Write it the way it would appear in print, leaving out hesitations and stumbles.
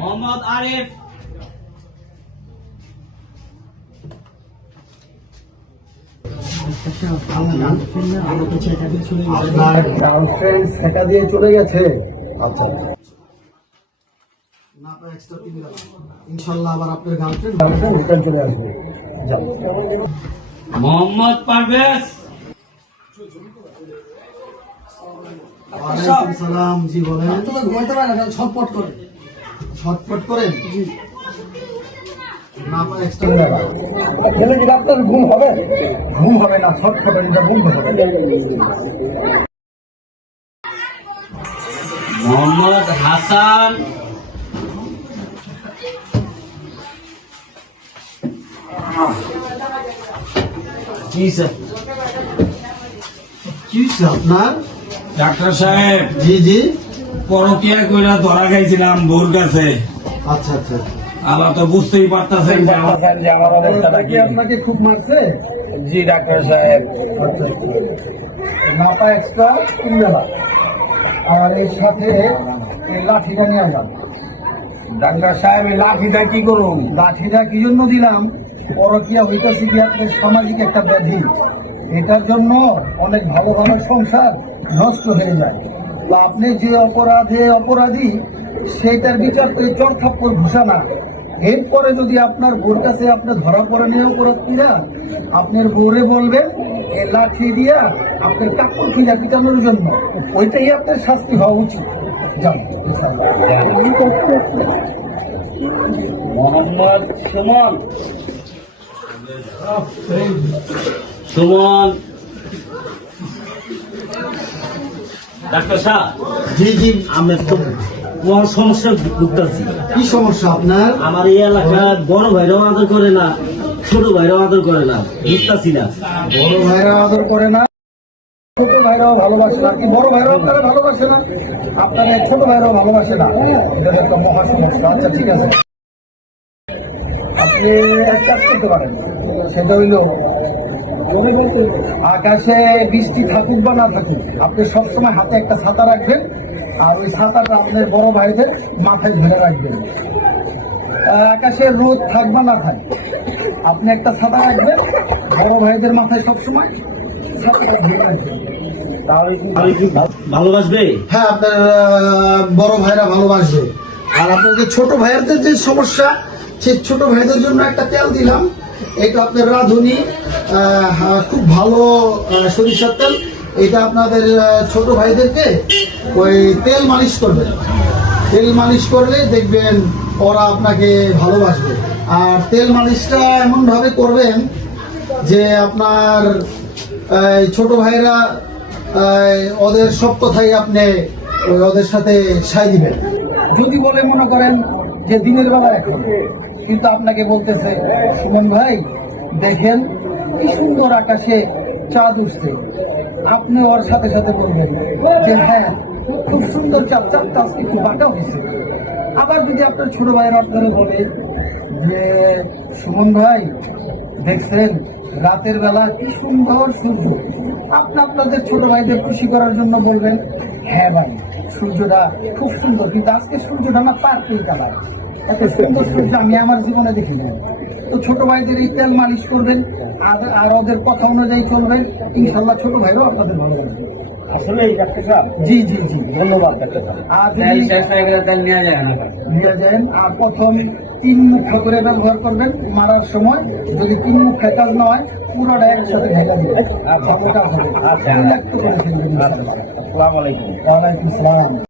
মোহাম্মদ আরিফ। আপনার গার্লফ্রেন্ড সেটা দিয়ে চলে গেছে। আচ্ছা, না তো এক্সট্রা 3 দিলাম, ইনশাআল্লাহ আবার আপনার গার্লফ্রেন্ড রিটার্ন চলে আসবে। যাও। মোহাম্মদ পারভেজ। ওয়ালাইকুম সালাম। জি বলেন। ছটপট করেন। ছটপট করেন? জি। না তো এক্সট্রা খেলে কি আপনার ঘুম হবে? ঘুম হবে না, ছটপট এটা ঘুম হবে। মোহাম্মদ হাসান। জি স্যার। কি আপনার? ডাক্তার সাহেব। জি জি। পরকিয়া কইরা ধরা খাইছিলাম বোর কাছে। আচ্ছা আচ্ছা। আবার তো বুঝতেই পারতেছেন যে আমার অবস্থাটা কি। আপনাকে খুব মারছে? জি ডাক্তার সাহেব। আচ্ছা, মাথা এক্সট্রা 3 বেলা, আর এর সাথে এই লাঠিটা নিয়ে আসলাম। ডাক্তার সাহেব এই লাঠিটা কি করুন? লাঠিটা কি জন্য দিলাম? পরকিয়া হইতেছে কি আপনার সামাজিক একটা ব্যাধি, এটার জন্য অনেক ভালো ভালো সংসার নষ্ট হয়ে যায়। বা আপনি যে অপরাধী সেটার বিচার তো এই চর থাপ্পড় ঘুষা না। এরপরে যদি আপনার বোর কাছে আপনি ধরা পড়ে নিয়ে অপরাধীরা, আপনার বোরে বলবেন এই লাঠি দিয়া আপনার কাপড় ফিরা পিটানোর জন্য, ওইটাই আপনার শাস্তি হওয়া উচিত। যান। মোহাম্মদ সুমন। সুমন। ডাক্তার সাহেব। জি জি। আমি তো বড় সমস্যা ভুগতেছি। কি সমস্যা আপনার? আমার এই এলাকায় বড় ভাইরাও আদর করে না, ছোট ভাইরাও আদর করে না, বুঝতেছি না। বড় ভাইরা আদর করে না, ছোট ভাইরাও ভালোবাসে না। কি বড় ভাইরাও আপনারা ভালোবাসে না? আপনার ছোট ভাইরাও ভালোবাসে না, এটা একটা মহা সমস্যা। আচ্ছা ঠিক আছে, আপনি এক কাজ করতে পারেন, সেটা হইল আকাশে বৃষ্টি থাকুক বা না থাকুক, আপনি সবসময় হাতে একটা ছাতা রাখবেন, আর ওই ছাতাটা আপনার বড় ভাইদের মাথায় ধরে রাখবেন। আকাশে রোদ থাক বা না থাক, আপনি একটা ছাতা রাখবেন, বড় ভাইদের মাথায় সবসময় ছাতাটা ধরে রাখবেন। তাহলে কি ভালোবাসবে? হ্যাঁ, আপনার বড় ভাইরা ভালোবাসবে। আর আপনার যে ছোট ভাইয়াদের যে সমস্যা, সেই ছোট ভাইদের জন্য একটা তেল দিলাম, এটা আপনার রাঁধুনি, খুব ভালো সরিষার তেল। এটা আপনাদের ছোট ভাইদেরকে ওই তেল মালিশ করবেন। তেল মালিশ করলে দেখবেন ওরা আপনাকে ভালোবাসবে। আর তেল মালিশটা এমন ভাবে করবেন যে আপনার ছোট ভাইরা ওদের সব কথাই আপনি ওদের সাথে সাই দিবেন। যদি বলে মনে করেন যে দিনের বেলা এখন, কিন্তু আপনাকে বলতেছে সুমন ভাই দেখেন কি সুন্দর আকাশে চাঁদ উঠছে, আপনি ওর সাথে সাথে বলবেন যে হ্যাঁ খুব সুন্দর চাঁদ, চাঁদটা আজকে একটু বাঁকা হয়েছে। আবার যদি আপনার ছোট ভাইয়ের আপনারা বলে যে সুমন ভাই দেখছেন রাতের বেলা কি সুন্দর সূর্য, আপনি আপনাদের ছোট ভাইদের খুশি করার জন্য বলবেন হ্যাঁ ভাই সূর্যটা খুব সুন্দর, কিন্তু আজকে সূর্যটা না পার্কেই কালায়, এত সুন্দর সূর্য আমি আমার জীবনে দেখিনি। তো ছোট ভাইদের এই তেল মালিশ করবেন, আর ওদের কথা অনুযায়ী চলবেন, ইনশাল্লাহ ছোট ভাইরাও আপনাদের ভালো লাগবে। আসলে ডাক্তার সাহেব। জি জি জি, ধন্যবাদ ডাক্তার সাহেব। আর যদি নিয়ে যান, আর প্রথম 3 মুঠা করে ব্যবহার করবেন মারার সময়। যদি 3 মুঠা কাজ না হয়, পুরোটা একসাথে ঢেকা দিবেন। আচ্ছা। আসসালামু আলাইকুম। আসসালামু আলাইকুম। ওয়ালাইকুম আসসালাম।